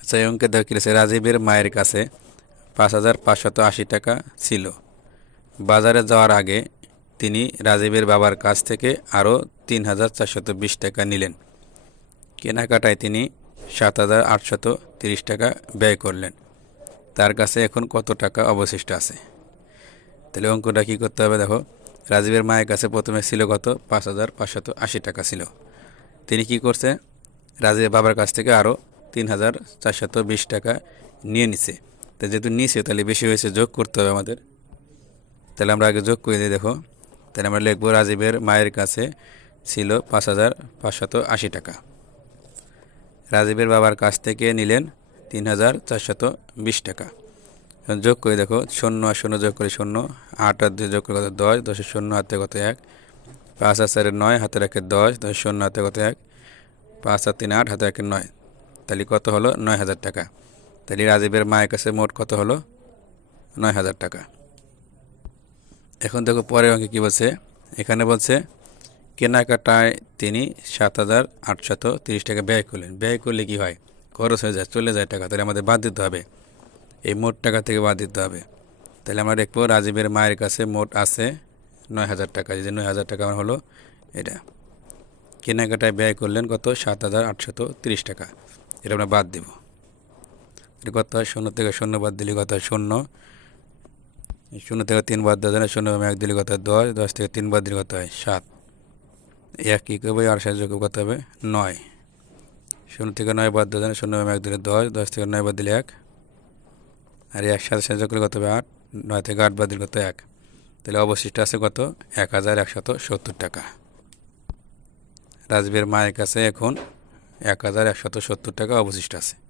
আচ্ছা এই অঙ্কে কি রাজীবের মায়ের কাছে পাঁচ হাজার পাঁচশত আশি টাকা ছিল। বাজারে যাওয়ার আগে তিনি রাজীবের বাবার কাছ থেকে আরও তিন হাজার চারশত বিশ টাকা নিলেন। কেনাকাটায় তিনি সাত হাজার আটশত তিরিশ টাকা ব্যয় করলেন। তার কাছে এখন কত টাকা অবশিষ্ট আছে? তাহলে অঙ্কটা কী করতে হবে? দেখো, রাজীবের মায়ের কাছে প্রথমে ছিল কত? পাঁচ হাজার পাঁচশত আশি টাকা ছিল। তিনি কি করছে? রাজীবের বাবার কাছ থেকে আরও তিন হাজার চারশত বিশ টাকা নিয়ে নিছে। তো যেহেতু নিছে, তাহলে বেশি হয়েছে, যোগ করতে হবে আমাদের। তাহলে আমরা আগে যোগ করে দিই দেখো। তাহলে আমরা লিখব রাজীবের মায়ের কাছে ছিল পাঁচ হাজার পাঁচশত আশি টাকা। রাজীবের বাবার কাছ থেকে নিলেন তিন হাজার চারশত বিশ টাকা। যোগ করে দেখো, শূন্য আর শূন্য যোগ করে শূন্য, আট আর দুই যোগ করে কত দশ, দশের শূন্য হাতে কত এক, পাঁচ আর চারের নয় হাতে একের দশ দশ শূন্য হাতে কত এক, পাঁচ আর তিন আট হাতে একের নয়। তাহলে কত হলো? নয় হাজার টাকা। তাহলে রাজীবের মায়ের কাছে মোট কত হলো? নয় হাজার টাকা। এখন দেখো পরের অঙ্কে কী বলছে? এখানে বলছে, কেনাকাটায় তিনি সাত হাজার আটশত তিরিশ টাকা ব্যয় করলেন। ব্যয় করলে কি হয়? খরচ হয়ে যায়, চলে যায় টাকা। তাহলে আমাদের বাদ দিতে হবে। এই মোট টাকা থেকে বাদ দিতে হবে। তাহলে আমরা দেখব রাজীবের মায়ের কাছে মোট আছে নয় হাজার টাকা। যে নয় হাজার টাকা আমার হলো এটা। কেনাকাটায় ব্যয় করলেন কত? সাত হাজার আটশত তিরিশ টাকা। এটা আমরা বাদ দেব। এটা কত হয়? শূন্য থেকে শূন্য বাদ দিলে কত হয়? শূন্য। শূন্য থেকে তিন বাদ দেওয়া যায় শূন্য এক দিলে কত হয়? দশ। দশ থেকে তিন বাদ দিলে কত হয়? সাত। এক কী করব? আর সাহায্য কত হবে? নয়। শূন্য থেকে নয় বাদ দেওয়া যায় শূন্য এক দিলে দশ। দশ থেকে নয় বাদ দিলে এক। আর এক সাথে সাহায্য করলে কত হবে? আট। নয় থেকে আট বাদ দিলে কত এক। তাহলে অবশিষ্ট আছে কত? এক হাজার একশত সত্তর টাকা। রাজবীর মায়ের কাছে এখন এক হাজার একশত সত্তর টাকা অবশিষ্ট আছে।